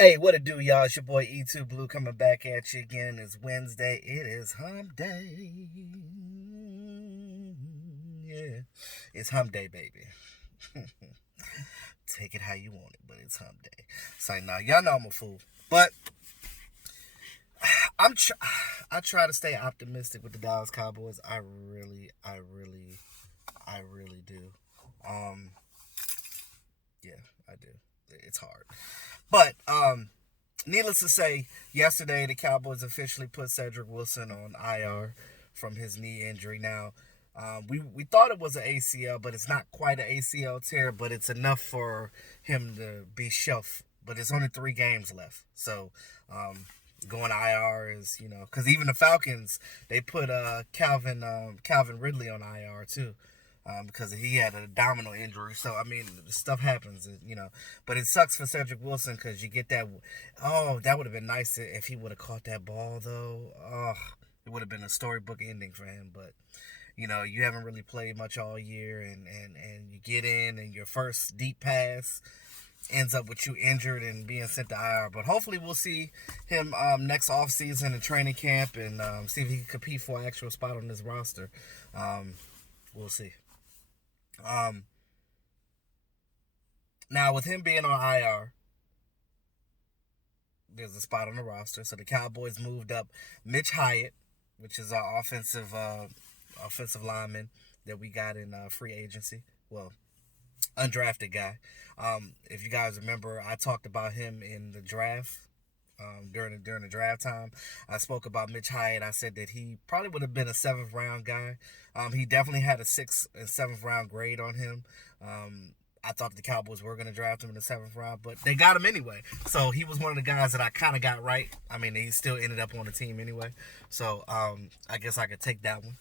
Hey, what it do, y'all? It's your boy E2 Blue coming back at you again. It's Wednesday. It is hump day. Yeah. It's hump day, baby. Take it how you want it, but it's hump day. So, now y'all know I'm a fool. But I try to stay optimistic with the Dallas Cowboys. I really do. Um, yeah, I do. It's hard. But needless to say, yesterday the Cowboys officially put Cedrick Wilson on IR from his knee injury. Now, we thought it was an ACL, but it's not quite an ACL tear, but it's enough for him to be shelved. But it's only 3 games left, so going to IR is because even the Falcons they put Calvin Ridley on IR too. Because he had an abdominal injury. So, I mean, stuff happens. But it sucks for Cedrick Wilson because you get that. Oh, that would have been nice if he would have caught that ball, though. Oh, it would have been a storybook ending for him. But, you haven't really played much all year, and you get in, and your first deep pass ends up with you injured and being sent to IR. But hopefully we'll see him next offseason in training camp and see if he can compete for an actual spot on this roster. We'll see. Now with him being on IR, there's a spot on the roster. So the Cowboys moved up Mitch Hyatt, which is our offensive lineman that we got in free agency. Well, undrafted guy. If you guys remember, I talked about him in the draft. During the draft time, I spoke about Mitch Hyatt. I said that he probably would have been a 7th round guy. He definitely had a 6th and 7th round grade on him. I thought the Cowboys were going to draft him in the 7th round, but they got him anyway. So he was one of the guys that I kind of got right. I mean, he still ended up on the team anyway. So I guess I could take that one.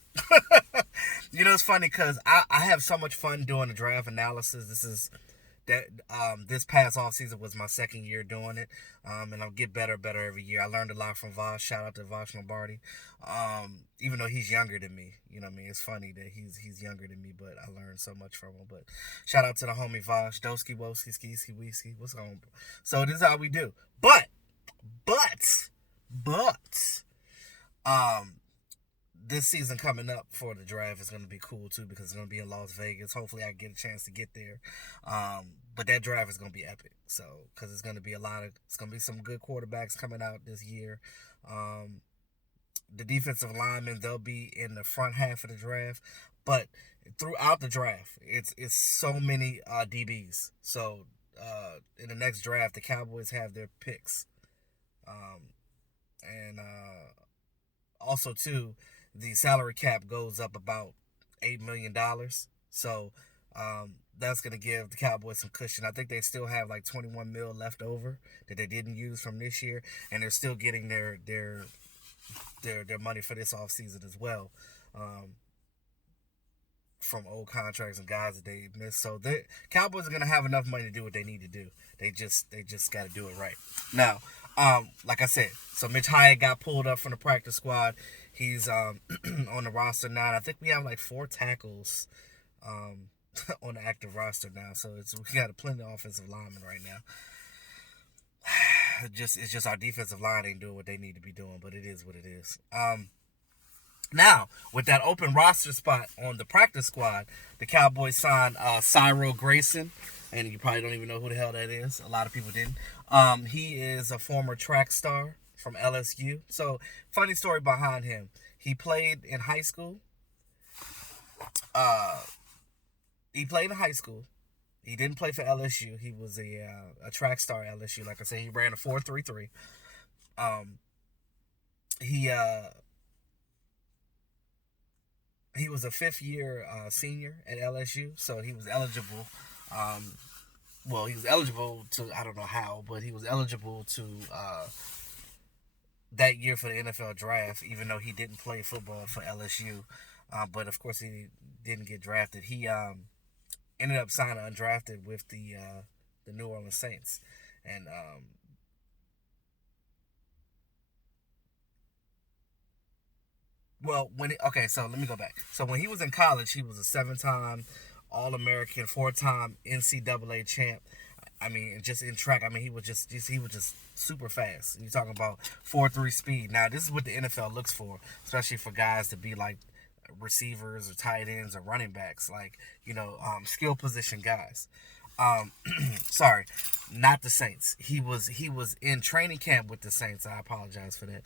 It's funny because I have so much fun doing the draft analysis. This past offseason was my 2nd year doing it, and I'll get better every year. I learned a lot from Vosh. Shout out to Vosh Lombardi. Even though he's younger than me, it's funny that he's younger than me, but I learned so much from him. But shout out to the homie Vosh, Doski Woski Ski Weeski. What's going on? So this is how we do. But, this season coming up for the draft is going to be cool too because it's going to be in Las Vegas. Hopefully I get a chance to get there. But that draft is going to be epic. So, because it's going to be some good quarterbacks coming out this year. The defensive linemen, they'll be in the front half of the draft. But throughout the draft, it's so many DBs. So, in the next draft, the Cowboys have their picks. And also, too, the salary cap goes up about $8 million. So that's going to give the Cowboys some cushion. I think they still have like $21 million left over that they didn't use from this year. And they're still getting their money for this offseason as well. From old contracts and guys that they missed. So the Cowboys are going to have enough money to do what they need to do. They just got to do it right. Now, like I said, so Mitch Hyatt got pulled up from the practice squad. He's on the roster now. I think we have like 4 tackles on the active roster now. So we got plenty of offensive linemen right now. It's just our defensive line ain't doing what they need to be doing, but it is what it is. Now, with that open roster spot on the practice squad, the Cowboys signed Cyril Grayson, and you probably don't even know who the hell that is. A lot of people didn't. He is a former track star from LSU. So, funny story behind him. He played in high school. He didn't play for LSU. He was a track star at LSU. Like I said, he ran a 4.33. He was a 5th-year senior at LSU, so he was eligible. He was eligible to, I don't know how, but he was eligible to that year for the NFL draft, even though he didn't play football for LSU. But, of course, he didn't get drafted. He ended up signing undrafted with the New Orleans Saints. And so let me go back. So when he was in college, he was a 7-time All-American, 4-time NCAA champ. I mean, just in track, I mean, he was just super fast. You're talking about 4.3 speed. Now, this is what the NFL looks for, especially for guys to be like receivers or tight ends or running backs, like skill position guys. Um, sorry, not the Saints. He was in training camp with the Saints. I apologize for that.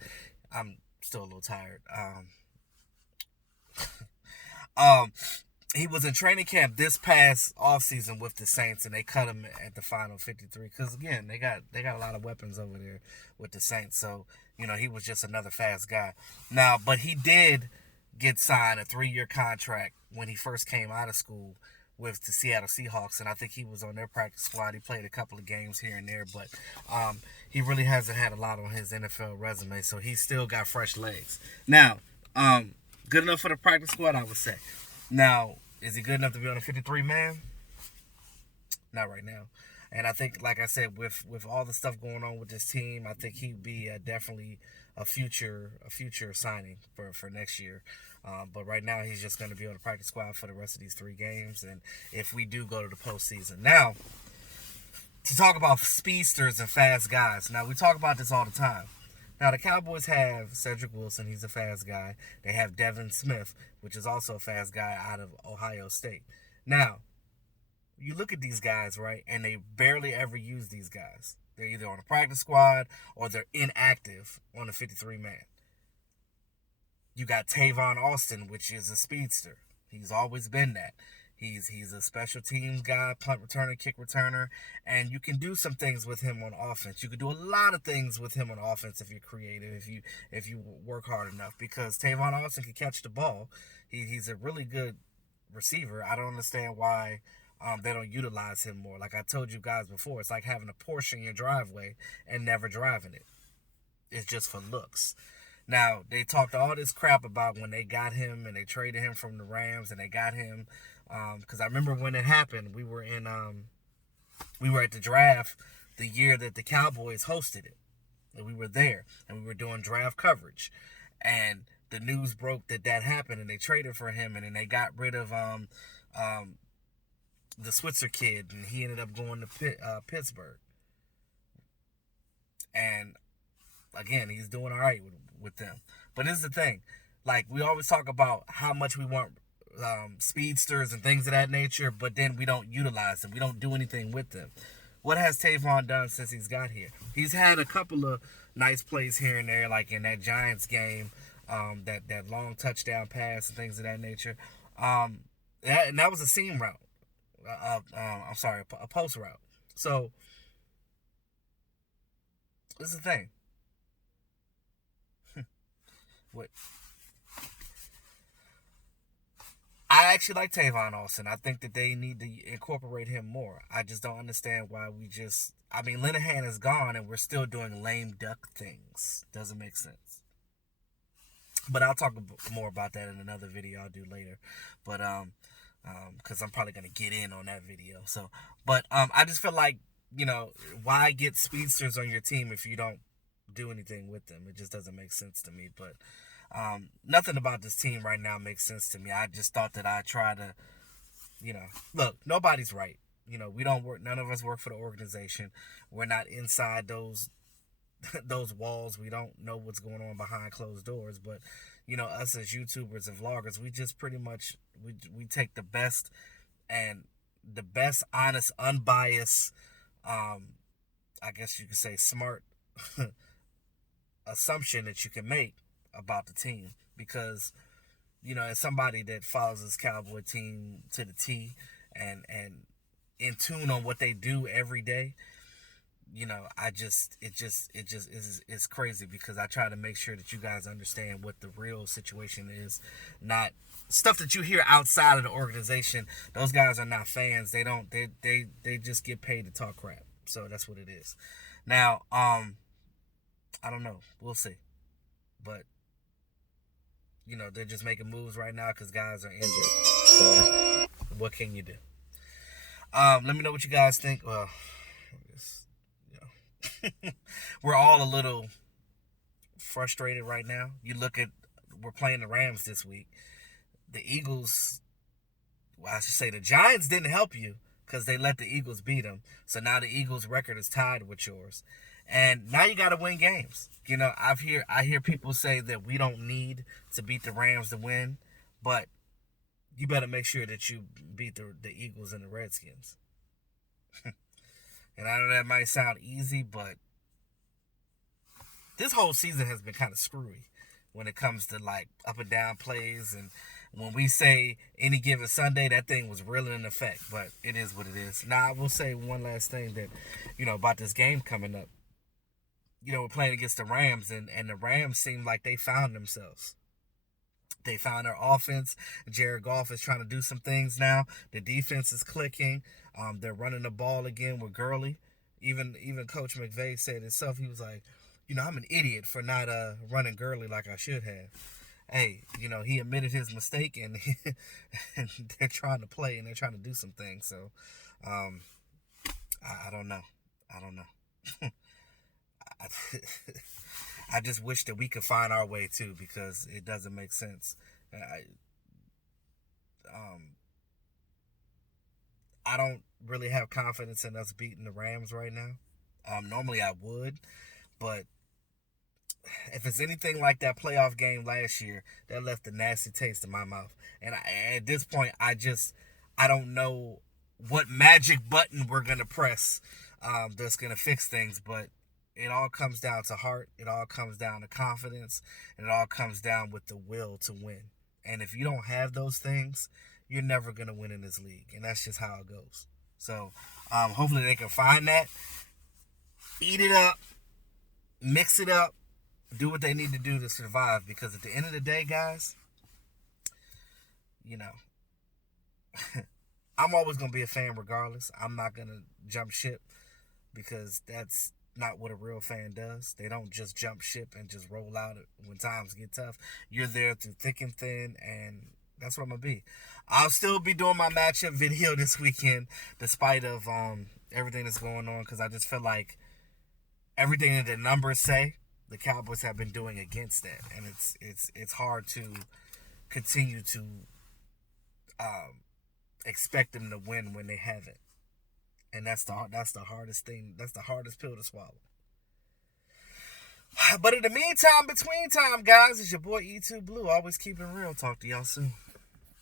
I'm still a little tired. Um, he was in training camp this past offseason with the Saints, and they cut him at the final 53 because again they got a lot of weapons over there with the Saints. So he was just another fast guy. Now, but he did get signed a 3-year contract when he first came out of school with the Seattle Seahawks, and I think he was on their practice squad. He played a couple of games here and there, but he really hasn't had a lot on his NFL resume, so he's still got fresh legs. Now, good enough for the practice squad, I would say. Now, is he good enough to be on a 53-man? Not right now. And I think, like I said, with all the stuff going on with this team, I think he'd be definitely a future signing for next year. But right now, he's just going to be on the practice squad for the rest of these 3 games. And if we do go to the postseason. Now, to talk about speedsters and fast guys. Now, we talk about this all the time. Now, the Cowboys have Cedrick Wilson. He's a fast guy. They have Devin Smith, which is also a fast guy out of Ohio State. Now, you look at these guys, right, and they barely ever use these guys. They're either on a practice squad or they're inactive on a 53-man. You got Tavon Austin, which is a speedster. He's always been that. He's a special teams guy, punt returner, kick returner, and you can do some things with him on offense. You can do a lot of things with him on offense if you're creative, if you work hard enough. Because Tavon Austin can catch the ball. He's a really good receiver. I don't understand why they don't utilize him more. Like I told you guys before, it's like having a Porsche in your driveway and never driving it. It's just for looks. Now, they talked all this crap about when they got him and they traded him from the Rams and they got him. Because I remember when it happened, we were at the draft the year that the Cowboys hosted it. And we were there and we were doing draft coverage. And the news broke that happened and they traded for him and then they got rid of the Switzer kid and he ended up going to Pittsburgh. And again, he's doing all right with them. But this is the thing. Like, we always talk about how much we want speedsters and things of that nature, but then we don't utilize them. We don't do anything with them. What has Tavon done since he's got here? He's had a couple of nice plays here and there, like in that Giants game, that long touchdown pass and things of that nature. And that was a seam route. A post route. So, this is the thing. What? I actually like Tavon Austin. I think that they need to incorporate him more. I just don't understand why Linehan is gone and we're still doing lame duck things. Doesn't make sense. But I'll talk more about that in another video I'll do later. But because I'm probably gonna get in on that video. So, but I just feel like why get speedsters on your team if you don't do anything with them? It just doesn't make sense to me. But nothing about this team right now makes sense to me. I just thought that I'd try to, look, nobody's right. We don't work. None of us work for the organization. We're not inside those walls. We don't know what's going on behind closed doors. But us as YouTubers and vloggers, we just pretty much we take the best honest, unbiased, I guess you could say smart assumption that you can make about the team, because as somebody that follows this Cowboy team to the T and in tune on what they do every day, it's crazy, because I try to make sure that you guys understand what the real situation is, not stuff that you hear outside of the organization. Those guys are not fans. They just get paid to talk crap. So that's what it is. Now, I don't know. We'll see. But they're just making moves right now because guys are injured. So what can you do? Let me know what you guys think. Well, we're all a little frustrated right now. We're playing the Rams this week. The Eagles, I should say the Giants didn't help you, because they let the Eagles beat them. So now the Eagles' record is tied with yours. And now you got to win games. You know, I hear people say that we don't need to beat the Rams to win, but you better make sure that you beat the Eagles and the Redskins. And I know that might sound easy, but this whole season has been kind of screwy when it comes to like up and down plays. And when we say any given Sunday, that thing was really in effect, but it is what it is. Now, I will say one last thing that, about this game coming up. We're playing against the Rams, and the Rams seem like they found themselves. They found their offense. Jared Goff is trying to do some things now. The defense is clicking. They're running the ball again with Gurley. Even Coach McVay said himself, he was like, I'm an idiot for not running Gurley like I should have. Hey, he admitted his mistake, and, and they're trying to play, and they're trying to do some things. So, I don't know. I just wish that we could find our way too, because it doesn't make sense. I don't really have confidence in us beating the Rams right now. Normally I would, but if it's anything like that playoff game last year, that left a nasty taste in my mouth. And at this point, I don't know what magic button we're gonna press that's gonna fix things, but it all comes down to heart. It all comes down to confidence. And it all comes down with the will to win. And if you don't have those things, you're never going to win in this league. And that's just how it goes. So hopefully they can find that. Eat it up. Mix it up. Do what they need to do to survive. Because at the end of the day, guys, I'm always going to be a fan regardless. I'm not going to jump ship, because that's not what a real fan does. They don't just jump ship and just roll out when times get tough. You're there through thick and thin, and that's what I'm going to be. I'll still be doing my matchup video this weekend, despite of everything that's going on, because I just feel like everything that the numbers say, the Cowboys have been doing against that, and it's hard to continue to expect them to win when they haven't. And that's the hardest thing. That's the hardest pill to swallow. But in the meantime, between time, guys, it's your boy E2 Blue. Always keep it real. Talk to y'all soon.